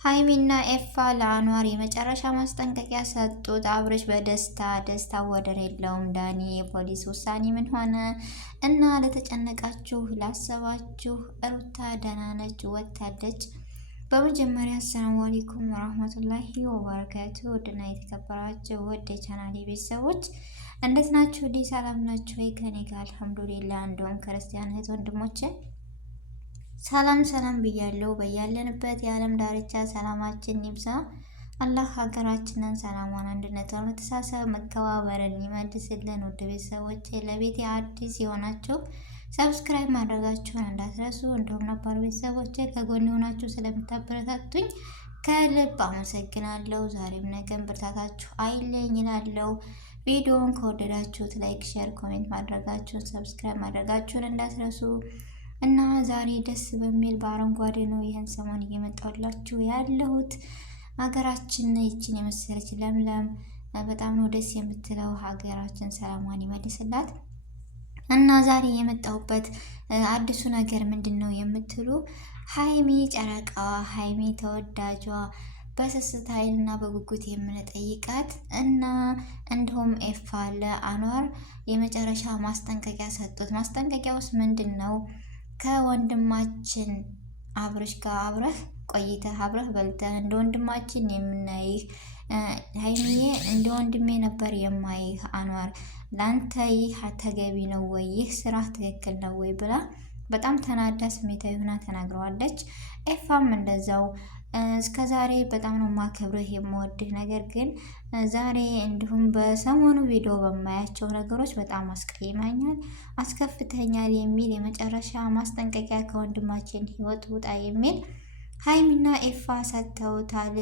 ሀይሚና ኤፋ ለአኗር የመጨረሻ ማስጠንቀቂያ ሰጡት። አብርሽ ደስታ ወደር የለውም። ዳኒ የፖሊስ ውሳኔ ምን ሆነ? እና ለተጨነቃችሁ ላሰባችሁ ሩታ ደህና ነች፣ ወታለች። በመጀመሪያ አሰላሙ አለይኩም ወራህመቱላሂ ወበረካቱ። ውድና የተከበራችሁ ውድ የቻናሌ ቤተሰቦች እንዴት ናችሁ? ሰላም ናችሁ ወይ? ከኔ ጋር አልሐምዱሊላህ። እንደውም ክርስቲያን እህት ወንድሞቼ ሰላም ብያለሁ። በያለንበት የዓለም ዳርቻ ሰላማችን ይብዛ። አላህ ሀገራችንን ሰላሟን፣ አንድነቷን፣ መተሳሰብ፣ መከባበርን ይመልስልን። ውድ ቤተሰቦች ለቤቴ አዲስ የሆናችሁ ሰብስክራይብ ማድረጋችሁን እንዳትረሱ፣ እንዲሁም ነባር ቤተሰቦች ከጎን የሆናችሁ ስለምታበረታቱኝ ከልብ አመሰግናለሁ። ዛሬም ነገም ብርታታችሁ አይለኝ ይላለሁ። ቪዲዮውን ከወደዳችሁት ላይክ፣ ሼር፣ ኮሜንት ማድረጋችሁን ሰብስክራይብ ማድረጋችሁን እንዳትረሱ እና ዛሬ ደስ በሚል በአረንጓዴ ነው ይህን ሰሞን እየመጣሁላችሁ ያለሁት። ሀገራችን ይችን የመሰለች ለምለም በጣም ነው ደስ የምትለው። ሀገራችን ሰላሟን ይመልስላት። እና ዛሬ የመጣሁበት አዲሱ ነገር ምንድን ነው የምትሉ፣ ሀይሚ ጨረቃዋ፣ ሀይሚ ተወዳጇ በስስት ኃይልና በጉጉት የምንጠይቃት እና እንዲሁም ኤፋ ለአኗር የመጨረሻ ማስጠንቀቂያ ሰጡት። ማስጠንቀቂያ ውስጥ ምንድን ነው? ከወንድማችን አብርሽ ጋር አብረህ ቆይተህ አብረህ በልተህ እንደ ወንድማችን የምናይህ፣ ሀይሚዬ እንደ ወንድሜ ነበር የማይህ አኗር፣ ላንተ ይህ ተገቢ ነው ወይ? ይህ ስራ ትክክል ነው ወይ? ብላ በጣም ተናዳ ስሜታዊ ሆና ተናግረዋለች። ኤፋም እንደዛው እስከ ዛሬ በጣም ነው ማከብርህ የምወድህ፣ ነገር ግን ዛሬ እንዲሁም በሰሞኑ ቪዲዮ በማያቸው ነገሮች በጣም አስቀይማኛል፣ አስከፍተኛል የሚል የመጨረሻ ማስጠንቀቂያ ከወንድማችን ህይወት ውጣ የሚል ሀይሚና ኤፋ ሰጥተውታል።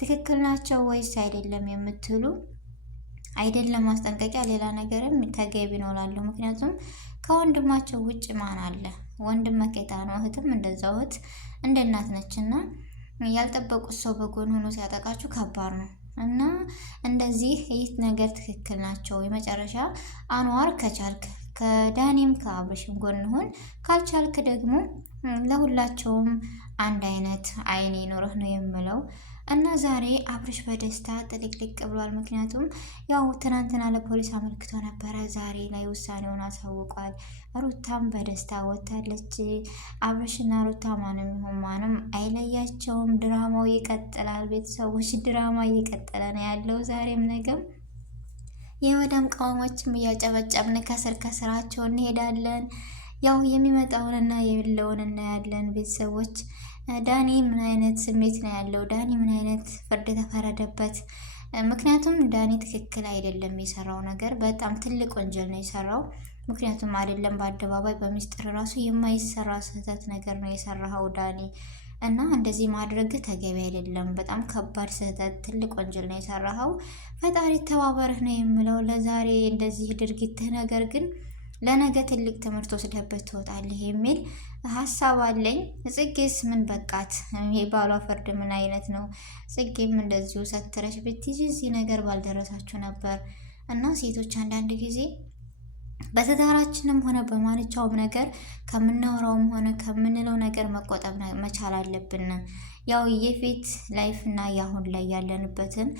ትክክል ናቸው ወይስ አይደለም የምትሉ፣ አይደለም ማስጠንቀቂያ ሌላ ነገርም ተገቢ ነው እላለሁ። ምክንያቱም ከወንድማቸው ውጭ ማን አለ? ወንድም መከታ ነው፣ እህትም እንደዛው እህት እንደ እናት ነችና ያልጠበቁት ሰው በጎን ሆኖ ሲያጠቃችሁ ከባድ ነው። እና እንደዚህ ይህ ነገር ትክክል ናቸው። የመጨረሻ አንዋር ከቻልክ ከዳኒም ከአብርሽም ጎን ሆን፣ ካልቻልክ ደግሞ ለሁላቸውም አንድ አይነት አይን ይኖርህ ነው የምለው። እና ዛሬ አብርሽ በደስታ ጥልቅልቅ ብሏል። ምክንያቱም ያው ትናንትና ለፖሊስ አመልክቶ ነበረ፣ ዛሬ ላይ ውሳኔውን አሳውቋል። ሩታም በደስታ ወታለች። አብርሽና ሩታ ማንም ይሁን ማንም አይለያቸውም። ድራማው ይቀጥላል። ቤተሰቦች ድራማ እየቀጠለ ነው ያለው ዛሬም ነገም። የመዳም ቅመሞችም እያጨበጨብን ከስር ከስራቸው እንሄዳለን። ያው የሚመጣውንና የሌለውን እናያለን። ቤተሰቦች ዳኒ ምን አይነት ስሜት ነው ያለው? ዳኒ ምን አይነት ፍርድ ተፈረደበት? ምክንያቱም ዳኒ ትክክል አይደለም የሰራው ነገር፣ በጣም ትልቅ ወንጀል ነው የሰራው። ምክንያቱም አይደለም በአደባባይ በሚስጥር ራሱ የማይሰራ ስህተት ነገር ነው የሰራው ዳኒ። እና እንደዚህ ማድረግ ተገቢ አይደለም። በጣም ከባድ ስህተት፣ ትልቅ ወንጀል ነው የሰራው። ፈጣሪ ተባበርህ ነው የምለው ለዛሬ እንደዚህ ድርጊትህ። ነገር ግን ለነገ ትልቅ ትምህርት ወስደበት ትወጣለህ የሚል ሀሳብ አለኝ። ጽጌስ ምን በቃት? የባሏ ፍርድ ምን አይነት ነው? ጽጌም እንደዚሁ ሰትረሽ ብትይዥ እዚህ ነገር ባልደረሳችሁ ነበር። እና ሴቶች አንዳንድ ጊዜ በትዳራችንም ሆነ በማንኛውም ነገር ከምናወራውም ሆነ ከምንለው ነገር መቆጠብ መቻል አለብን። ያው የፊት ላይፍ እና የአሁን ላይ ያለንበትን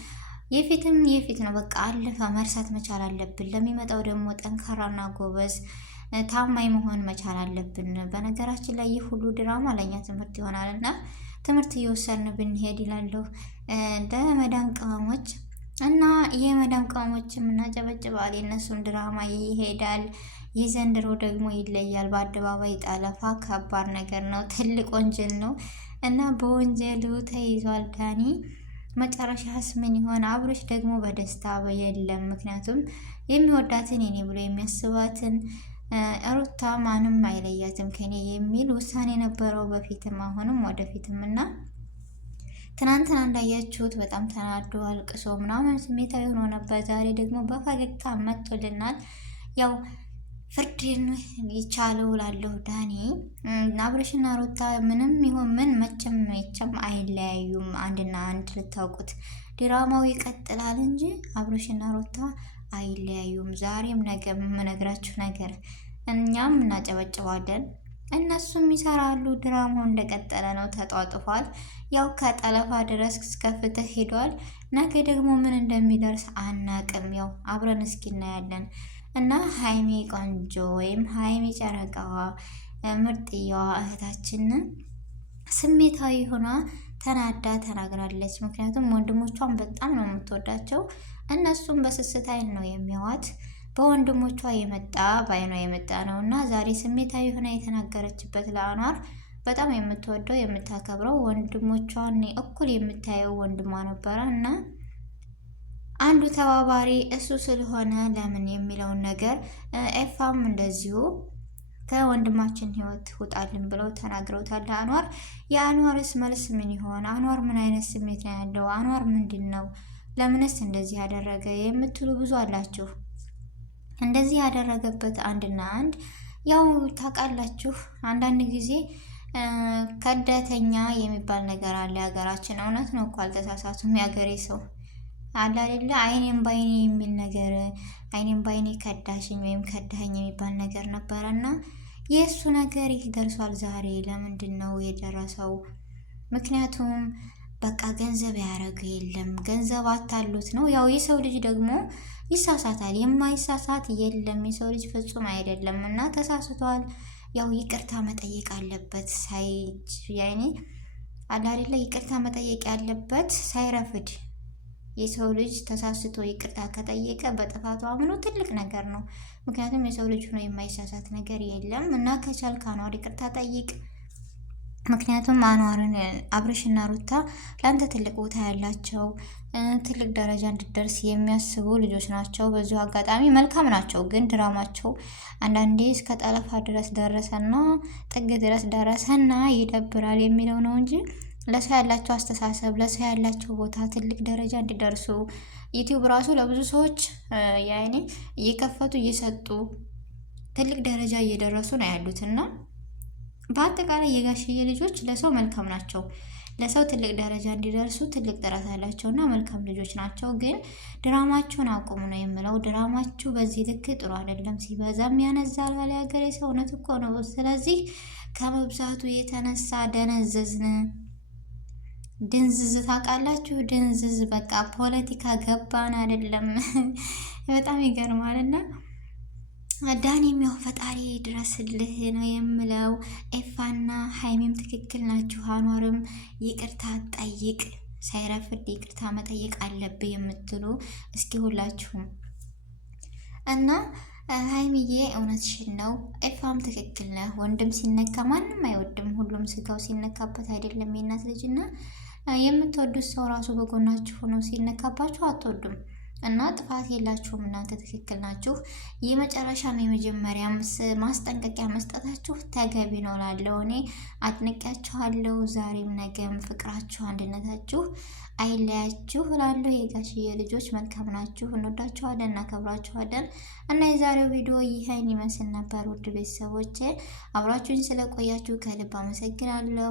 የፊትም የፊት ነው፣ በቃ አለፈ፣ መርሳት መቻል አለብን። ለሚመጣው ደግሞ ጠንካራና ጎበዝ ታማኝ መሆን መቻል አለብን። በነገራችን ላይ ይህ ሁሉ ድራማ ለእኛ ትምህርት ይሆናል እና ትምህርት እየወሰድን ብንሄድ ይላለሁ ለመዳም ቅመሞች። እና የመዳም ቅመሞች የምናጨበጭባል፣ የእነሱን ድራማ ይሄዳል። የዘንድሮ ደግሞ ይለያል። በአደባባይ ጠለፋ ከባድ ነገር ነው፣ ትልቅ ወንጀል ነው እና በወንጀሉ ተይዟል ዳኒ። መጨረሻስ ምን ይሆን? አብርሽ ደግሞ በደስታ የለም። ምክንያቱም የሚወዳትን የኔ ብሎ የሚያስባትን ሩታ ማንም አይለያትም ከኔ የሚል ውሳኔ ነበረው በፊትም አሁንም ወደፊትም። እና ትናንትና እንዳያችሁት በጣም ተናዶ አልቅሶ ምናምን ስሜታዊ ሆኖ ነበር። ዛሬ ደግሞ በፈገግታ መጥቶልናል። ያው ፍርድን ይቻለው ላለሁ ዳኒ። አብርሽና ሩታ ምንም ይሁን ምን መቼም አይለያዩም። አንድና አንድ ልታውቁት፣ ድራማው ይቀጥላል እንጂ አብርሽና ሩታ አይለያዩም። ዛሬም ነገ የምነግራችሁ ነገር እኛም እናጨበጭባለን። እነሱም ይሰራሉ። ድራማው እንደቀጠለ ነው፣ ተጧጥፏል። ያው ከጠለፋ ድረስ እስከ ፍትህ ሄዷል። ነገ ደግሞ ምን እንደሚደርስ አናቅም። ያው አብረን እስኪ እናያለን። እና ሀይሚ ቆንጆ ወይም ሀይሚ ጨረቃዋ ምርጥየዋ እህታችንን ስሜታዊ ሆና ተናዳ ተናግራለች። ምክንያቱም ወንድሞቿን በጣም ነው የምትወዳቸው። እነሱም በስስት አይን ነው የሚያዋት። በወንድሞቿ የመጣ በአይኗ የመጣ ነው እና ዛሬ ስሜታዊ ሆና የተናገረችበት ለአኗር በጣም የምትወደው የምታከብረው ወንድሞቿን እኩል የምታየው ወንድሟ ነበረ እና አንዱ ተባባሪ እሱ ስለሆነ ለምን የሚለውን ነገር ኤፋም እንደዚሁ ከወንድማችን ህይወት ውጣልን ብለው ተናግረውታል ለአኗር። የአኗርስ መልስ ምን ይሆን? አኗር ምን አይነት ስሜት ነው ያለው? አኗር ምንድን ነው? ለምንስ እንደዚህ ያደረገ የምትሉ ብዙ አላችሁ። እንደዚህ ያደረገበት አንድና አንድ ያው ታውቃላችሁ፣ አንዳንድ ጊዜ ከዳተኛ የሚባል ነገር አለ የሀገራችን። እውነት ነው እኮ አልተሳሳቱም። የሀገሬ ሰው አለ አይደለ? አይኔም ባይኔ የሚል ነገር፣ አይኔም ባይኔ ከዳሽኝ ወይም ከዳኸኝ የሚባል ነገር ነበረና የእሱ ነገር ይህ ደርሷል ዛሬ። ለምንድን ነው የደረሰው? ምክንያቱም በቃ ገንዘብ ያደረገ የለም፣ ገንዘብ አታሉት ነው። ያው የሰው ልጅ ደግሞ ይሳሳታል፣ የማይሳሳት የለም። የሰው ልጅ ፍጹም አይደለም እና ተሳስቷል። ያው ይቅርታ መጠየቅ አለበት ያኔ አላሪላ ይቅርታ መጠየቅ ያለበት ሳይረፍድ። የሰው ልጅ ተሳስቶ ይቅርታ ከጠየቀ በጥፋቱ አምኖ ትልቅ ነገር ነው። ምክንያቱም የሰው ልጅ ሆኖ የማይሳሳት ነገር የለም እና ከቻልክ አኗር ይቅርታ ጠይቅ። ምክንያቱም አኗርን አብርሽና ሩታ ለአንተ ትልቅ ቦታ ያላቸው ትልቅ ደረጃ እንድደርስ የሚያስቡ ልጆች ናቸው። በዚሁ አጋጣሚ መልካም ናቸው፣ ግን ድራማቸው አንዳንዴ እስከ ጠለፋ ድረስ ደረሰና ጥግ ድረስ ደረሰና ይደብራል የሚለው ነው እንጂ ለሰው ያላቸው አስተሳሰብ፣ ለሰው ያላቸው ቦታ ትልቅ ደረጃ እንዲደርሱ ዩቲዩብ ራሱ ለብዙ ሰዎች ያኔ እየከፈቱ እየሰጡ ትልቅ ደረጃ እየደረሱ ነው ያሉትና በአጠቃላይ የጋሽዬ ልጆች ለሰው መልካም ናቸው። ለሰው ትልቅ ደረጃ እንዲደርሱ ትልቅ ጥረት ያላቸው እና መልካም ልጆች ናቸው። ግን ድራማችሁን አቁሙ ነው የምለው። ድራማችሁ በዚህ ልክ ጥሩ አይደለም፣ ሲበዛም ያነዛል። ባለ ሀገሬ ሰው እውነት እኮ ነው። ስለዚህ ከመብዛቱ የተነሳ ደነዘዝን። ድንዝዝ ታውቃላችሁ? ድንዝዝ በቃ ፖለቲካ ገባን አይደለም? በጣም ይገርማልና ዳኒም ያው ፈጣሪ ድረስልህ ነው የምለው። ኤፋና ሀይሚም ትክክል ናችሁ። አኗርም ይቅርታ ጠይቅ፣ ሳይረፍድ ይቅርታ መጠየቅ አለብህ የምትሉ እስኪ ሁላችሁም እና ሀይሚዬ እውነትሽን ነው። ኤፋም ትክክል ነህ። ወንድም ሲነካ ማንም አይወድም። ሁሉም ስጋው ሲነካበት አይደለም የእናት ልጅና የምትወዱት ሰው ራሱ በጎናችሁ ሆኖ ሲነካባችሁ አትወዱም። እና ጥፋት የላችሁም፣ እናንተ ትክክል ናችሁ። የመጨረሻም የመጀመሪያ ማስጠንቀቂያ መስጠታችሁ ተገቢ ነው ላለው እኔ አድንቂያችኋለሁ። ዛሬም ነገም ፍቅራችሁ፣ አንድነታችሁ አይለያችሁ ላለው የጋሽዬ ልጆች መልካም ናችሁ። እንወዳችኋለን፣ እናከብራችኋለን። እና የዛሬው ቪዲዮ ይህን ይመስል ነበር። ውድ ቤተሰቦቼ አብራችሁኝ ስለቆያችሁ ከልብ አመሰግናለሁ።